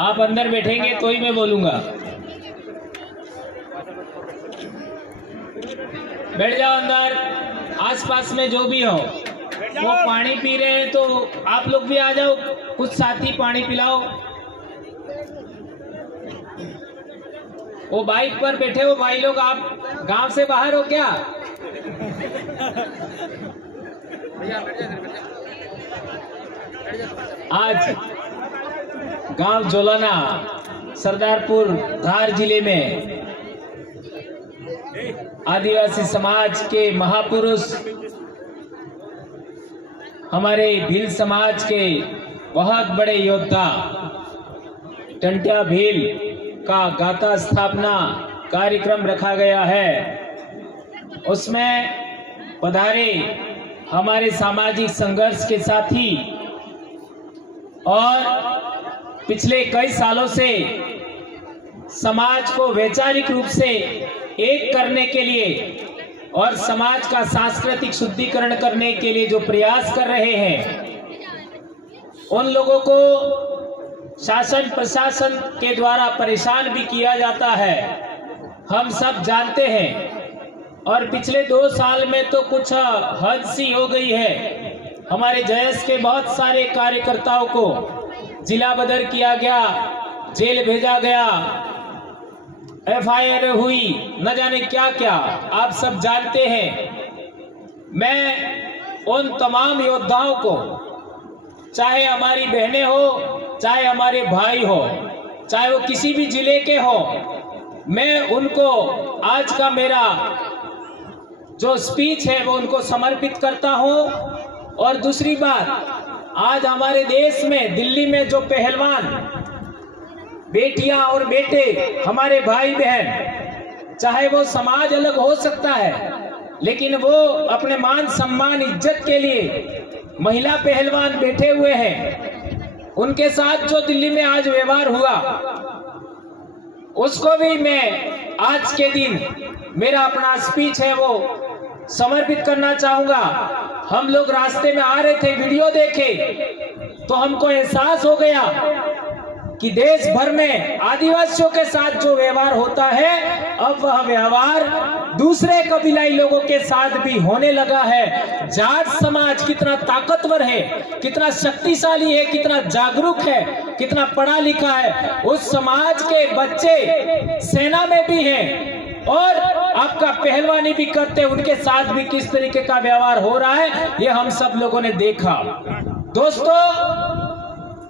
आप अंदर बैठेंगे तो ही मैं बोलूंगा। बैठ जाओ अंदर। आसपास में जो भी हो वो पानी पी रहे हैं तो आप लोग भी आ जाओ, कुछ साथी पानी पिलाओ। वो बाइक पर बैठे हो भाई लोग, आप गांव से बाहर हो क्या? आज गांव जोलाना सरदारपुर धार जिले में आदिवासी समाज के महापुरुष, हमारे भील समाज के बहुत बड़े योद्धा टंट्या भील का गाथा स्थापना कार्यक्रम रखा गया है। उसमें पधारे हमारे सामाजिक संघर्ष के साथी और पिछले कई सालों से समाज को वैचारिक रूप से एक करने के लिए और समाज का सांस्कृतिक शुद्धिकरण करने के लिए जो प्रयास कर रहे हैं, उन लोगों को शासन प्रशासन के द्वारा परेशान भी किया जाता है, हम सब जानते हैं। और पिछले 2 साल में तो कुछ हद सी हो गई है। हमारे जयस के बहुत सारे कार्यकर्ताओं को जिला बदर किया गया, जेल भेजा गया, FIR हुई, न जाने क्या क्या, आप सब जानते हैं। मैं उन तमाम योद्धाओं को, चाहे हमारी बहनें हो, चाहे हमारे भाई हो, चाहे वो किसी भी जिले के हो, मैं उनको आज का मेरा जो स्पीच है वो उनको समर्पित करता हूं। और दूसरी बात, आज हमारे देश में दिल्ली में जो पहलवान बेटियां और बेटे, हमारे भाई बहन, चाहे वो समाज अलग हो सकता है, लेकिन वो अपने मान सम्मान इज्जत के लिए महिला पहलवान बैठे हुए हैं। उनके साथ जो दिल्ली में आज व्यवहार हुआ, उसको भी मैं आज के दिन मेरा अपना स्पीच है वो समर्पित करना चाहूंगा। हम लोग रास्ते में आ रहे थे, वीडियो देखे तो हमको एहसास हो गया कि देश भर में आदिवासियों के साथ जो व्यवहार होता है, अब वह व्यवहार दूसरे कबीलाई लोगों के साथ भी होने लगा है। जाट समाज कितना ताकतवर है, कितना शक्तिशाली है, कितना जागरूक है, कितना पढ़ा लिखा है। उस समाज के बच्चे सेना में भी हैं और आपका पहलवानी भी करते, उनके साथ भी किस तरीके का व्यवहार हो रहा है, ये हम सब लोगों ने देखा। दोस्तों,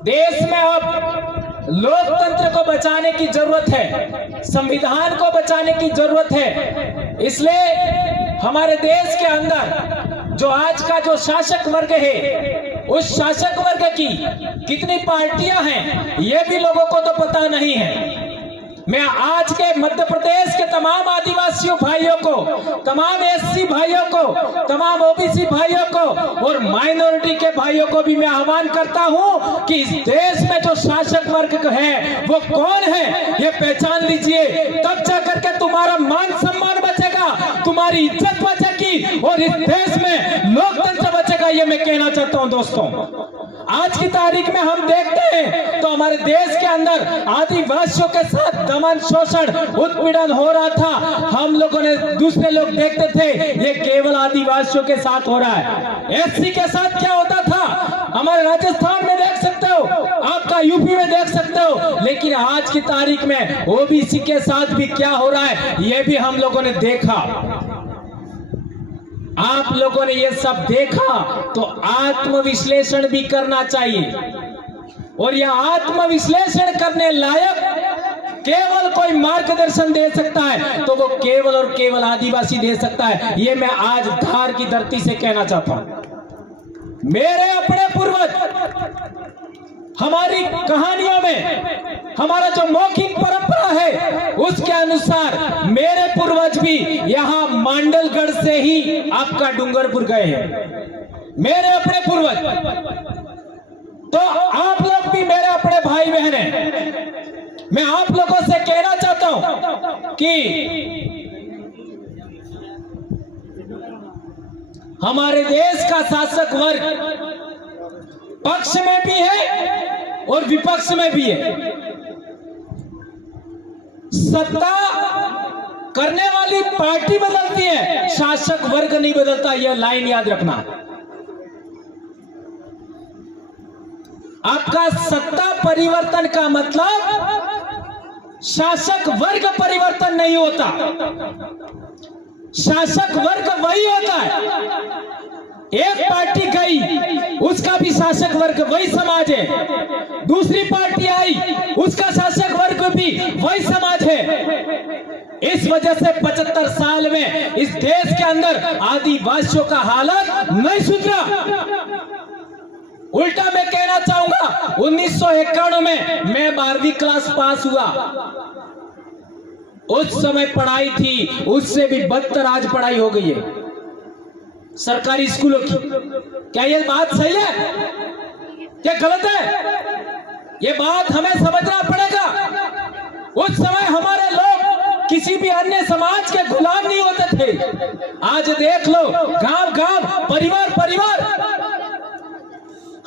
देश में अब लोकतंत्र को बचाने की जरूरत है, संविधान को बचाने की जरूरत है। इसलिए हमारे देश के अंदर जो आज का जो शासक वर्ग है, उस शासक वर्ग की कितनी पार्टियां हैं, ये भी लोगों को तो पता नहीं है। मैं आज के मध्य प्रदेश के तमाम आदिवासियों भाइयों को, तमाम SC भाइयों को, तमाम OBC भाइयों को और माइनॉरिटी के भाइयों को भी मैं आह्वान करता हूं कि इस देश में जो शासक वर्ग है वो कौन है, ये पहचान लीजिए। तब जाकर के तुम्हारा मान सम्मान बचेगा, तुम्हारी इज्जत बचेगी और इस देश में लोकतंत्र बचेगा, ये मैं कहना चाहता हूं। दोस्तों, आज की तारीख में हम देखते हैं तो हमारे देश के अंदर आदिवासियों के साथ दमन, शोषण, उत्पीड़न हो रहा था। हम लोगों ने, दूसरे लोग देखते थे ये केवल आदिवासियों के साथ हो रहा है। SC के साथ क्या होता था हमारे राजस्थान में देख सकते हो, आपका UP में देख सकते हो, लेकिन आज की तारीख में OBC के साथ भी क्या हो रहा है ये भी हम लोगों ने देखा। आप लोगों ने ये सब देखा तो आत्मविश्लेषण भी करना चाहिए। और यह आत्मविश्लेषण करने लायक केवल कोई मार्गदर्शन दे सकता है तो वो केवल और केवल आदिवासी दे सकता है। ये मैं आज धार की धरती से कहना चाहता हूं। मेरे अपने पूर्वज, हमारी कहानियों में हमारा जो मौखिक परंपरा है उसके अनुसार मेरे पूर्वज भी यहाँ मांडलगढ़ से ही आपका डूंगरपुर गए हैं, मेरे अपने पूर्वज। तो आप लोग भी मेरे अपने भाई बहन हैं। मैं आप लोगों से कहना चाहता हूं कि हमारे देश का शासक वर्ग पक्ष में भी है और विपक्ष में भी है। सत्ता करने वाली पार्टी बदलती है, शासक वर्ग नहीं बदलता, यह लाइन याद रखना। आपका सत्ता परिवर्तन का मतलब शासक वर्ग परिवर्तन नहीं होता। शासक वर्ग वही होता है। एक पार्टी गई, उसका भी शासक वर्ग वही समाज है। दूसरी पार्टी आई, उसका शासक वर्ग भी वही समाज है। इस वजह से 75 साल में इस देश के अंदर आदिवासियों का हालत नहीं सुधरा। उल्टा मैं कहना चाहूंगा, 1991 में मैं 12वीं क्लास पास हुआ। उस समय पढ़ाई थी, उससे भी बदतर आज पढ़ाई हो गई है सरकारी स्कूलों की। क्या ये बात सही है, क्या गलत है? ये बात हमें समझना पड़ेगा। उस समय हमारे लोग किसी भी अन्य समाज के गुलाम नहीं होते थे। आज देख लो, गांव गांव, परिवार परिवार,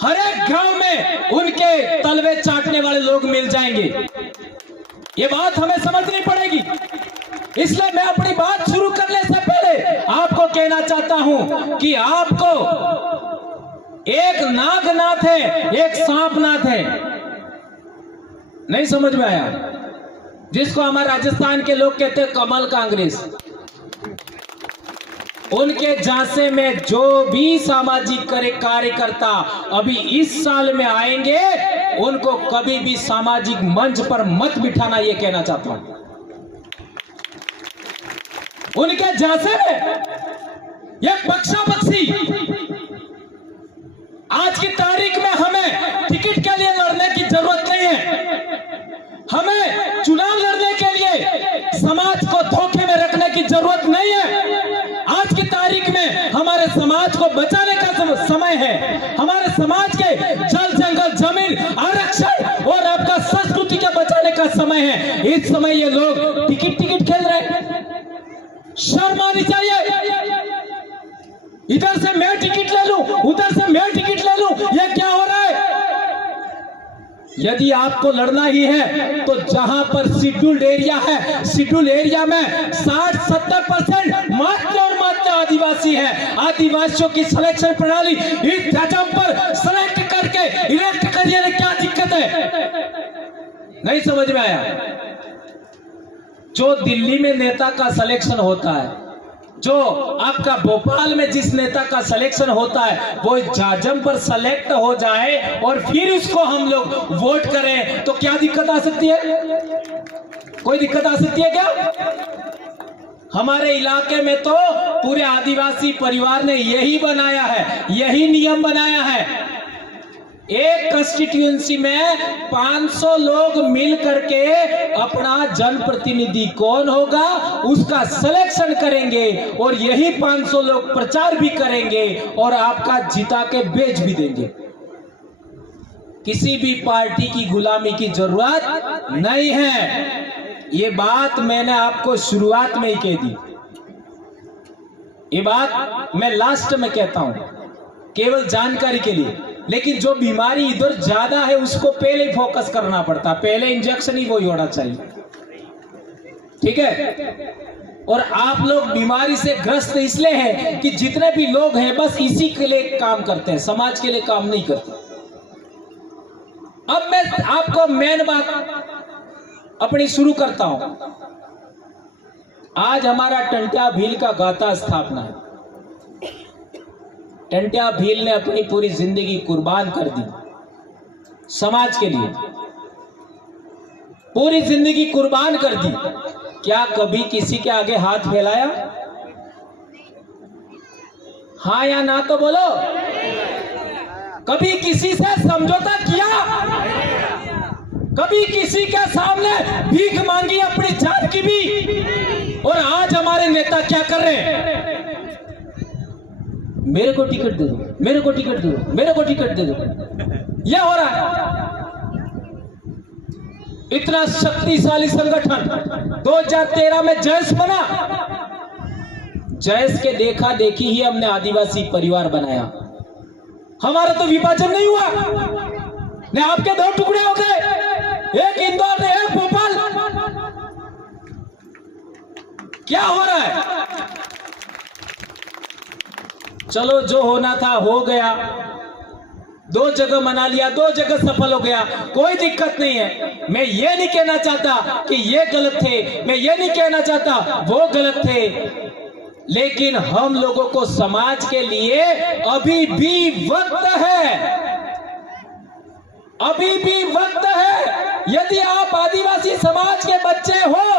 हर एक गांव में उनके तलवे चाटने वाले लोग मिल जाएंगे। ये बात हमें समझनी पड़ेगी। इसलिए मैं अपनी बात शुरू करने से पहले आपको कहना चाहता हूं कि आपको एक नागनाथ है, एक सांपनाथ है। नहीं समझ में आया? जिसको हमारे राजस्थान के लोग कहते हैं कमल कांग्रेस। उनके झांसे में जो भी सामाजिक कार्यकर्ता अभी इस साल में आएंगे, उनको कभी भी सामाजिक मंच पर मत बिठाना, ये कहना चाहता हूं। उनके झांसे में ये पक्षापक्षी, आज की तारीख में हमें टिकट के लिए लड़ने की जरूरत नहीं है। हमें चुनाव लड़ने के लिए समाज को धोखे में रखने की जरूरत नहीं है। आज की तारीख में हमारे समाज को बचाने का समय है। हमारे समाज के जल जंगल जमीन आरक्षण और आपका संस्कृति के बचाने का समय है। इस समय ये लोग टिकट खेल रहे हैं। शर्म आनी चाहिए। इधर से मैं टिकट ले लूं, उधर से मैं टिकट ले लूं, यह क्या हो रहा है? यदि आपको लड़ना ही है तो जहां पर शेड्यूल्ड एरिया है, शेड्यूल्ड एरिया में 60-70% मात्र और मात्र आदिवासी है। आदिवासियों की सिलेक्शन प्रणाली इस जगह पर सेलेक्ट करके इलेक्ट करिए, क्या दिक्कत है? नहीं समझ में आया? जो दिल्ली में नेता का सिलेक्शन होता है, जो आपका भोपाल में जिस नेता का सिलेक्शन होता है, वो जाजम पर सेलेक्ट हो जाए और फिर उसको हम लोग वोट करें, तो क्या दिक्कत आ सकती है? कोई दिक्कत आ सकती है क्या? हमारे इलाके में तो पूरे आदिवासी परिवार ने यही बनाया है, यही नियम बनाया है। एक कंस्टिट्यूएंसी में 500 लोग मिल करके अपना जनप्रतिनिधि कौन होगा उसका सिलेक्शन करेंगे और यही 500 लोग प्रचार भी करेंगे और आपका जिता के बेच भी देंगे। किसी भी पार्टी की गुलामी की जरूरत नहीं है। ये बात मैंने आपको शुरुआत में ही कह दी। ये बात मैं लास्ट में कहता हूं, केवल जानकारी के लिए। लेकिन जो बीमारी इधर ज्यादा है उसको पहले ही फोकस करना पड़ता, पहले इंजेक्शन ही वही होना चाहिए, ठीक है? और आप लोग बीमारी से ग्रस्त इसलिए हैं कि जितने भी लोग हैं बस इसी के लिए काम करते हैं, समाज के लिए काम नहीं करते। अब मैं आपको मेन बात अपनी शुरू करता हूं। आज हमारा टंट्या भील का गाथा स्थापना है। टंट्या भील ने अपनी पूरी जिंदगी कुर्बान कर दी समाज के लिए, पूरी जिंदगी कुर्बान कर दी। क्या कभी किसी के आगे हाथ फैलाया? हाँ या ना तो बोलो। कभी किसी से समझौता किया? कभी किसी के सामने भीख मांगी अपनी जान की भी? और आज हमारे नेता क्या कर रहे हैं? मेरे को टिकट दे दो, मेरे को टिकट दे दो, मेरे को टिकट दे दो, यह हो रहा है। इतना शक्तिशाली संगठन 2013 में जैस बना, जैस के देखा देखी ही हमने आदिवासी परिवार बनाया। हमारा तो विभाजन नहीं हुआ, ने आपके दो टुकड़े हो गए, एक इंदौर ने एक भोपाल। क्या हो रहा है? चलो जो होना था हो गया, दो जगह मना लिया, दो जगह सफल हो गया, कोई दिक्कत नहीं है। मैं ये नहीं कहना चाहता कि ये गलत थे, मैं ये नहीं कहना चाहता वो गलत थे, लेकिन हम लोगों को समाज के लिए अभी भी वक्त है, अभी भी वक्त है। यदि आप आदिवासी समाज के बच्चे हो,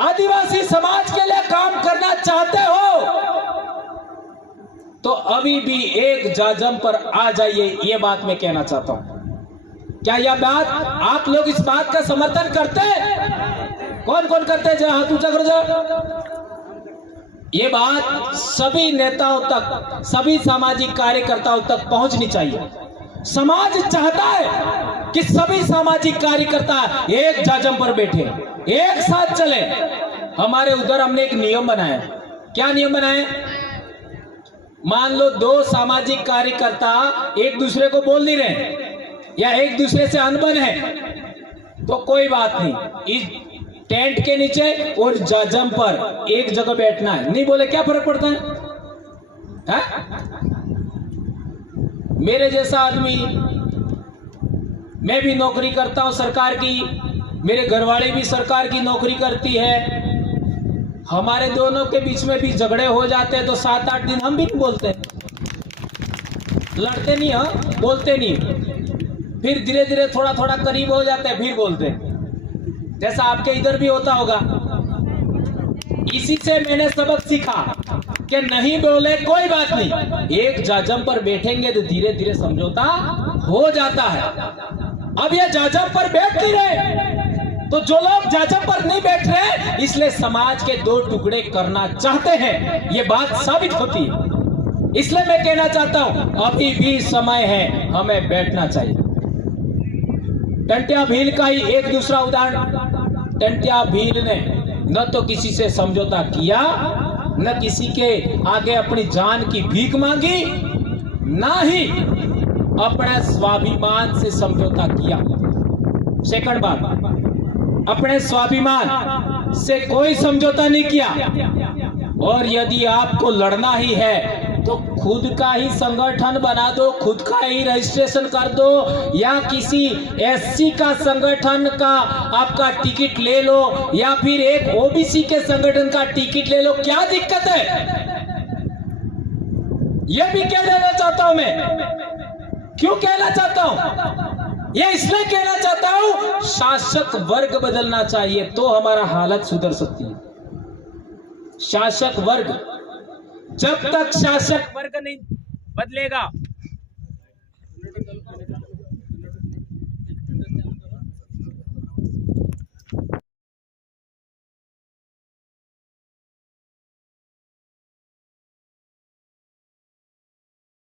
आदिवासी समाज के लिए काम करना चाहते हो, तो अभी भी एक जाजम पर आ जाइए, ये बात मैं कहना चाहता हूं। क्या यह बात आप लोग इस बात का समर्थन करते हैं? कौन कौन करते हैं? जरा हाथ ऊंचा करो जरा। ये बात सभी नेताओं तक, सभी सामाजिक कार्यकर्ताओं तक पहुंचनी चाहिए। समाज चाहता है कि सभी सामाजिक कार्यकर्ता एक जाजम पर बैठे, एक साथ चले। हमारे उधर हमने एक नियम बनाया। क्या नियम बनाया? मान लो दो सामाजिक कार्यकर्ता एक दूसरे को बोल नहीं रहे या एक दूसरे से अनबन है, तो कोई बात नहीं, इस टेंट के नीचे और जाजम पर एक जगह बैठना है। नहीं बोले क्या फर्क पड़ता है? मेरे जैसा आदमी, मैं भी नौकरी करता हूं सरकार की, मेरे घरवाले भी सरकार की नौकरी करती है। हमारे दोनों के बीच में भी झगड़े हो जाते हैं तो 7-8 दिन हम भी नहीं बोलते, लड़ते नहीं, हाँ बोलते नहीं, फिर धीरे धीरे थोड़ा थोड़ा करीब हो जाते हैं, फिर बोलते हैं, जैसा आपके इधर भी होता होगा। इसी से मैंने सबक सीखा कि नहीं बोले कोई बात नहीं, एक जाजम पर बैठेंगे तो धीरे धीरे समझौता हो जाता है। अब ये जाजम पर बैठ नहीं रहे, तो जो लोग जाजम पर नहीं बैठ रहे इसलिए समाज के दो टुकड़े करना चाहते हैं, ये बात साबित होती है। इसलिए मैं कहना चाहता हूं अभी भी समय है, हमें बैठना चाहिए। टंट्या भील का ही एक दूसरा उदाहरण। टंट्या भील ने न तो किसी से समझौता किया, न किसी के आगे अपनी जान की भीख मांगी, ना ही अपने स्वाभिमान से समझौता किया। सेकंड बात, अपने स्वाभिमान से कोई समझौता नहीं किया। और यदि आपको लड़ना ही है तो खुद का ही संगठन बना दो, खुद का ही रजिस्ट्रेशन कर दो, या किसी एससी का संगठन का आपका टिकट ले लो, या फिर एक ओबीसी के संगठन का टिकट ले लो। क्या दिक्कत है? यह भी कह देना चाहता हूं मैं। क्यों कहना चाहता हूं? ये इसलिए कहना चाहता हूं, शासक वर्ग बदलना चाहिए तो हमारा हालत सुधर सकती है। शासक वर्ग, जब तक शासक वर्ग नहीं बदलेगा